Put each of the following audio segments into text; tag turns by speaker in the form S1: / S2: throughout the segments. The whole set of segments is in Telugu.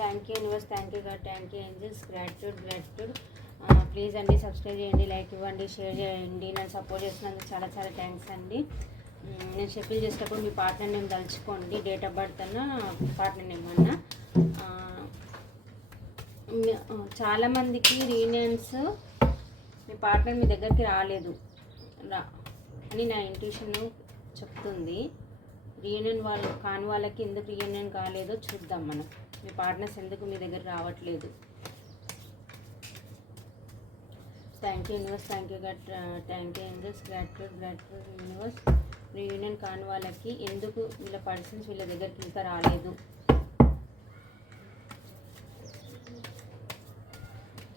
S1: Thank you universe thank you God thank you angels gratitude gratitude please అండి సబ్స్క్రైబ్ చేయండి లైక్ ఇవ్వండి షేర్ చేయండి. నన్ను సపోర్ట్ చేసినందుకు చాలా చాలా థ్యాంక్స్ అండి. Mm, నేను షెఫిల్ చేసేటప్పుడు మీ పార్ట్నర్ నేమ్ తలుచుకోండి. డేట్ ఆఫ్ బర్త్ అన్న పార్ట్నర్ నేమ్ అన్న. చాలామందికి రీనేమ్స్ మీ uh, పార్ట్నర్ మీ దగ్గరికి రాలేదు. రా అని నా ఇంట్యూషన్ చెప్తుంది. రీయూనియన్ వాళ్ళు కాని వాళ్ళకి ఎందుకు రీయూనియన్ కాలేదో చూద్దాం మనం. మీ పార్ట్నర్స్ ఎందుకు మీ దగ్గర రావట్లేదు? Thank you universe thank you God thank you universe gratitude gratitude universe reunion కాని వాళ్ళకి ఎందుకు వీళ్ళ పర్సన్స్ వీళ్ళ దగ్గరికి ఇంకా రాలేదు?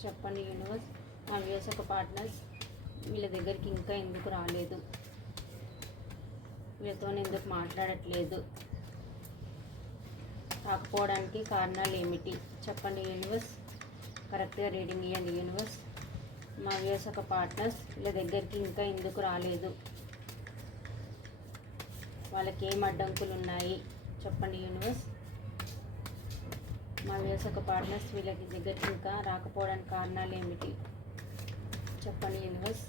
S1: చెప్పండి యూనివర్స్ మా వ్యూస్ ఒక పార్ట్నర్స్ వీళ్ళ దగ్గరికి ఇంకా ఎందుకు రాలేదు? వీళ్ళతో ఎందుకు మాట్లాడట్లేదు? రాకపోవడానికి కారణాలు ఏమిటి? చెప్పండి యూనివర్స్ కరెక్ట్గా రీడింగ్ ఇవ్వండి యూనివర్స్ మా వ్యూస్ ఒక పార్ట్నర్స్ వీళ్ళ దగ్గరికి ఇంకా ఎందుకు రాలేదు? వాళ్ళకి ఏం అడ్డంకులు ఉన్నాయి? చెప్పండి యూనివర్స్ మా వ్యూస్ ఒక పార్ట్నర్స్ వీళ్ళకి దగ్గరికి ఇంకా రాకపోవడానికి కారణాలు ఏమిటి? చెప్పండి యూనివర్స్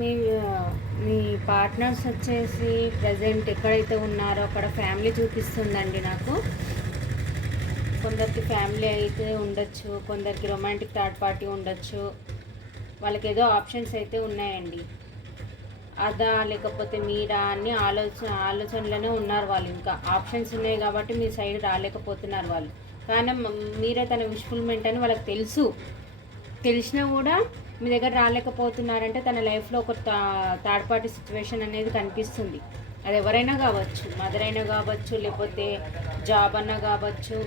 S1: మీ మీ పార్ట్నర్స్ వచ్చేసి ప్రజెంట్ ఎక్కడైతే ఉన్నారో అక్కడ ఫ్యామిలీ చూపిస్తుందండి నాకు. కొందరికి ఫ్యామిలీ అయితే ఉండొచ్చు కొందరికి రొమాంటిక్ థర్డ్ పార్టీ ఉండొచ్చు. వాళ్ళకి ఏదో ఆప్షన్స్ అయితే ఉన్నాయండి. అదా లేకపోతే మీరా అని ఆలోచన ఆలోచనలోనే ఉన్నారు వాళ్ళు. ఇంకా ఆప్షన్స్ ఉన్నాయి కాబట్టి మీ సైడ్ రాలేకపోతున్నారు వాళ్ళు. కానీ మీరే తన విష్ఫుల్మెంట్ అని వాళ్ళకి తెలుసు. తెలిసినా కూడా మీ దగ్గర రాలేకపోతున్నారంటే తన లైఫ్లో ఒక థర్డ్ పార్టీ సిచ్యువేషన్ అనేది కనిపిస్తుంది. అది ఎవరైనా కావచ్చు మదర్ అయినా కావచ్చు లేకపోతే జాబ్ అన్నా కావచ్చు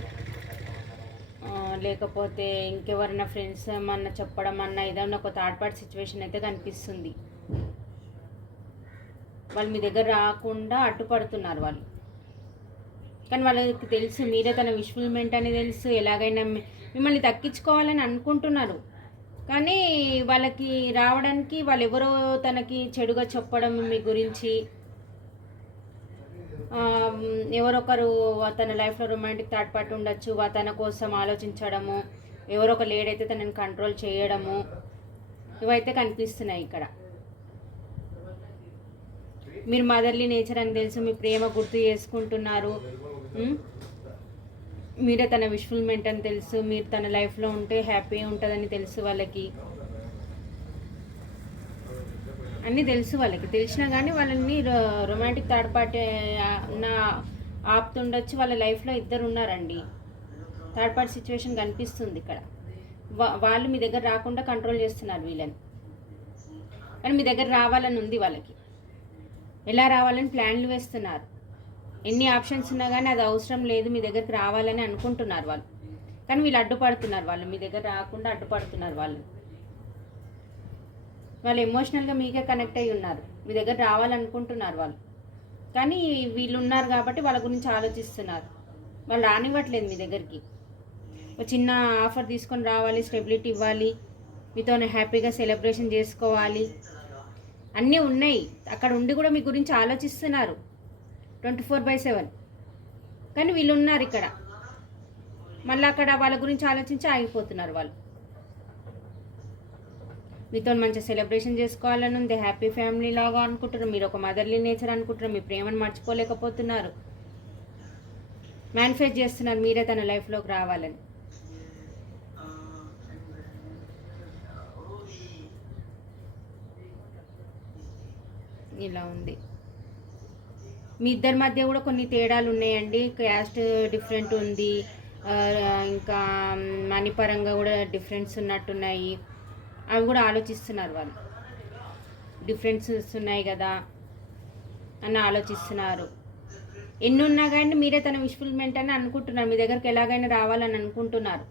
S1: లేకపోతే ఇంకెవరైనా ఫ్రెండ్స్ ఏమన్నా చెప్పడం అన్నా ఏదైనా ఒక థర్డ్ పార్టీ సిచ్యువేషన్ అయితే కనిపిస్తుంది. వాళ్ళు మీ దగ్గర రాకుండా అడ్డుపడుతున్నారు వాళ్ళు. కానీ వాళ్ళకి తెలుసు మీరే తన విష్ఫుల్మెంట్ అని తెలుసు ఎలాగైనా మిమ్మల్ని తక్కించుకోవాలని అనుకుంటున్నారు. కానీ వాళ్ళకి రావడానికి వాళ్ళు ఎవరో తనకి చెడుగా చెప్పడం మీ గురించి ఎవరొకరు తన లైఫ్లో రొమాంటిక్ థాట్ పార్టీ ఉండొచ్చు తన కోసం ఆలోచించడము ఎవరొక లేడైతే అయితే తనని కంట్రోల్ చేయడము ఇవైతే కనిపిస్తున్నాయి ఇక్కడ. మీరు మదర్లీ నేచర్ అని తెలుసు మీ ప్రేమ గుర్తు చేసుకుంటున్నారు. మీరే తన విష్ఫుల్మెంట్ అని తెలుసు మీరు తన లైఫ్లో ఉంటే హ్యాపీ ఉంటుందని తెలుసు వాళ్ళకి. అన్నీ తెలుసు వాళ్ళకి. తెలిసినా కానీ వాళ్ళని రొమాంటిక్ థర్డ్ పార్టీ ఉన్న ఆపుతుండొచ్చు వాళ్ళ లైఫ్లో ఇద్దరు ఉన్నారండి. థర్డ్ పార్టీ సిచ్యువేషన్ కనిపిస్తుంది ఇక్కడ. వా- వాళ్ళు మీ దగ్గర రాకుండా కంట్రోల్ చేస్తున్నారు వీళ్ళని. కానీ మీ దగ్గర రావాలని ఉంది వాళ్ళకి. ఎలా రావాలని ప్లాన్లు వేస్తున్నారు. ఎన్ని ఆప్షన్స్ ఉన్నా కానీ అది అవసరం లేదు మీ దగ్గరికి రావాలని అనుకుంటున్నారు వాళ్ళు. కానీ వీళ్ళు అడ్డుపడుతున్నారు వాళ్ళు మీ దగ్గర రాకుండా అడ్డుపడుతున్నారు వాళ్ళు. వాళ్ళు ఎమోషనల్గా మీకే కనెక్ట్ అయి ఉన్నారు మీ దగ్గర రావాలనుకుంటున్నారు వాళ్ళు. కానీ వీళ్ళు ఉన్నారు కాబట్టి వాళ్ళ గురించి ఆలోచిస్తున్నారు. వాళ్ళు రానివ్వట్లేదు మీ దగ్గరికి. ఒక చిన్న ఆఫర్ తీసుకొని రావాలి స్టెబిలిటీ ఇవ్వాలి మీతో హ్యాపీగా సెలబ్రేషన్ చేసుకోవాలి. అన్నీ ఉన్నాయి. అక్కడ ఉండి కూడా మీ గురించి ఆలోచిస్తున్నారు. Twenty four by seven. కానీ వీళ్ళు ఉన్నారు ఇక్కడ. మళ్ళీ అక్కడ వాళ్ళ గురించి ఆలోచించి ఆగిపోతున్నారు వాళ్ళు. మీతో మంచిగా సెలబ్రేషన్ చేసుకోవాలని ఉంది. హ్యాపీ ఫ్యామిలీ లాగా అనుకుంటున్నారు. మీరు ఒక మదర్లీ నేచర్ అనుకుంటున్నారు. మీ ప్రేమను మర్చిపోలేకపోతున్నారు. మేనిఫెస్ట్ చేస్తున్నారు. మీరే తన లైఫ్లోకి రావాలని. ఇలా ఉంది. మీ ఇద్దరి మధ్య కూడా కొన్ని తేడాలు ఉన్నాయండి. క్యాస్ట్ డిఫరెంట్ ఉంది. ఇంకా మనీ పరంగా కూడా డిఫరెన్స్ ఉన్నట్టున్నాయి. అవి కూడా ఆలోచిస్తున్నారు వాళ్ళు. డిఫరెన్సెస్ ఉన్నాయి కదా అని ఆలోచిస్తున్నారు. ఎన్ని ఉన్నా కానీ మీరే తన విష్ఫుల్మెంట్ అని అనుకుంటున్నారు. మీ దగ్గరికి ఎలాగైనా రావాలని అనుకుంటున్నారు.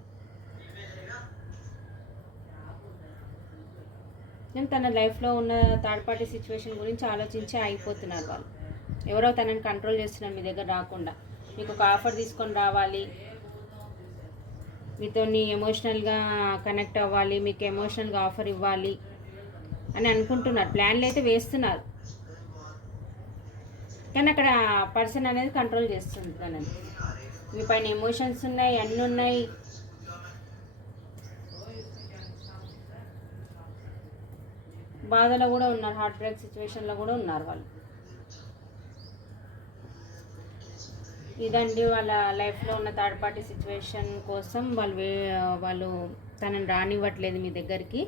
S1: కానీ తన లైఫ్లో ఉన్న థర్డ్ పార్టీ సిచ్యువేషన్ గురించి ఆలోచించి అయిపోతున్నారు వాళ్ళు. ఎవరో తనని కంట్రోల్ చేస్తున్నారు మీ దగ్గర రాకుండా. మీకు ఒక ఆఫర్ తీసుకొని రావాలి. మీతో ఎమోషనల్గా కనెక్ట్ అవ్వాలి మీకు ఎమోషనల్గా ఆఫర్ ఇవ్వాలి అని అనుకుంటున్నారు. ప్లాన్లు అయితే వేస్తున్నారు. కానీ అక్కడ పర్సన్ అనేది కంట్రోల్ చేస్తుంది తనని. మీ పైన ఎమోషన్స్ ఉన్నాయి అన్నీ ఉన్నాయి. బాధలో కూడా ఉన్నారు హార్ట్ బ్రేక్ సిచ్యువేషన్లో కూడా ఉన్నారు వాళ్ళు. ఇదండి వాళ్ళ లైఫ్లో ఉన్న థర్డ్ పార్టీ సిచ్యువేషన్ కోసం వాళ్ళు వాళ్ళు తనని రానివ్వట్లేదు మీ దగ్గరికి.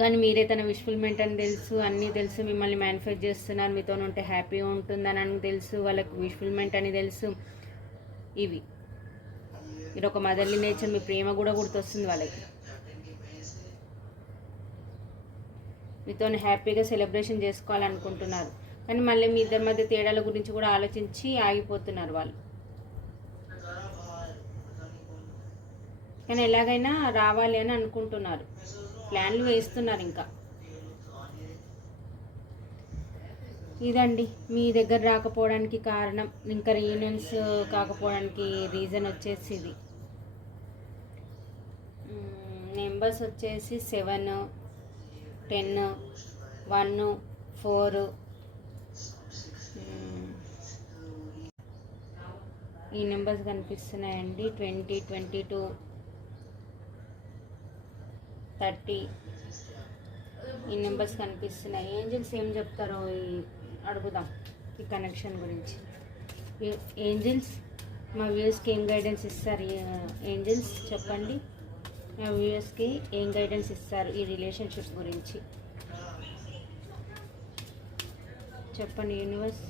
S1: కానీ మీరే తన విష్ఫుల్మెంట్ అని తెలుసు అన్నీ తెలుసు మిమ్మల్ని మేనిఫెస్ట్ చేస్తున్నారు మీతో ఉంటే హ్యాపీగా ఉంటుందని అని తెలుసు వాళ్ళకి విష్ఫుల్మెంట్ అని తెలుసు. ఇవి. మీరు ఒక మదర్లీ నేచర్ మీ ప్రేమ కూడా గుర్తొస్తుంది వాళ్ళకి. మీతో హ్యాపీగా సెలబ్రేషన్ చేసుకోవాలనుకుంటున్నారు. కానీ మళ్ళీ మీ ఇద్దరి మధ్య తేడాల గురించి కూడా ఆలోచించి ఆగిపోతున్నారు వాళ్ళు. కానీ ఎలాగైనా రావాలి అని అనుకుంటున్నారు. ప్లాన్లు వేస్తున్నారు ఇంకా. ఇదండి. మీ దగ్గర రాకపోవడానికి కారణం. ఇంకా రీయూనియన్స్ కాకపోవడానికి రీజన్ వచ్చేసి ఇది నెంబర్స్ వచ్చేసి సెవెన్ టెన్ వన్ ఫోర్ ఈ నెంబర్స్ కనిపిస్తున్నాయండి. ట్వంటీ ట్వంటీ టూ థర్టీ ఈ నెంబర్స్ కనిపిస్తున్నాయి. ఏంజల్స్ ఏం చెప్తారో ఈ అడుగుదాం ఈ కనెక్షన్ గురించి. ఏంజల్స్ మా వ్యూస్కి ఏం గైడెన్స్ ఇస్తారు? ఏంజల్స్ చెప్పండి. మా వ్యూస్కి ఏం గైడెన్స్ ఇస్తారు ఈ రిలేషన్షిప్ గురించి? చెప్పండి యూనివర్స్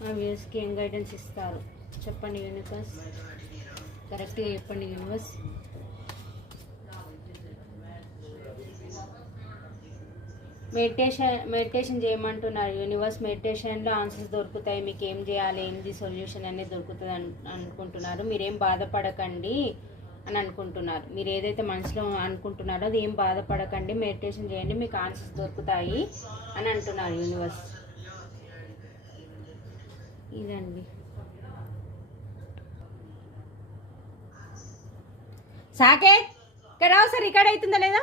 S1: మన వ్యూస్కి ఏం గైడెన్స్ ఇస్తారు? చెప్పండి యూనివర్స్ కరెక్ట్గా చెప్పండి యూనివర్స్ మెడిటేషన్ మెడిటేషన్ చేయమంటున్నారు. యూనివర్స్ మెడిటేషన్లో ఆన్సర్స్ దొరుకుతాయి. మీకు ఏం చేయాలి ఏంది సొల్యూషన్ అనేది దొరుకుతుంది అనుకుంటున్నారు. మీరేం బాధపడకండి అని అనుకుంటున్నారు. మీరు ఏదైతే మనసులో అనుకుంటున్నారో అది ఏం బాధపడకండి. మెడిటేషన్ చేయండి మీకు ఆన్సర్స్ దొరుకుతాయి అని అంటున్నారు యూనివర్స్ ఇదండి. సాకేత్ ఇక్కడ రావు సార్ ఇక్కడ అవుతుందా లేదా?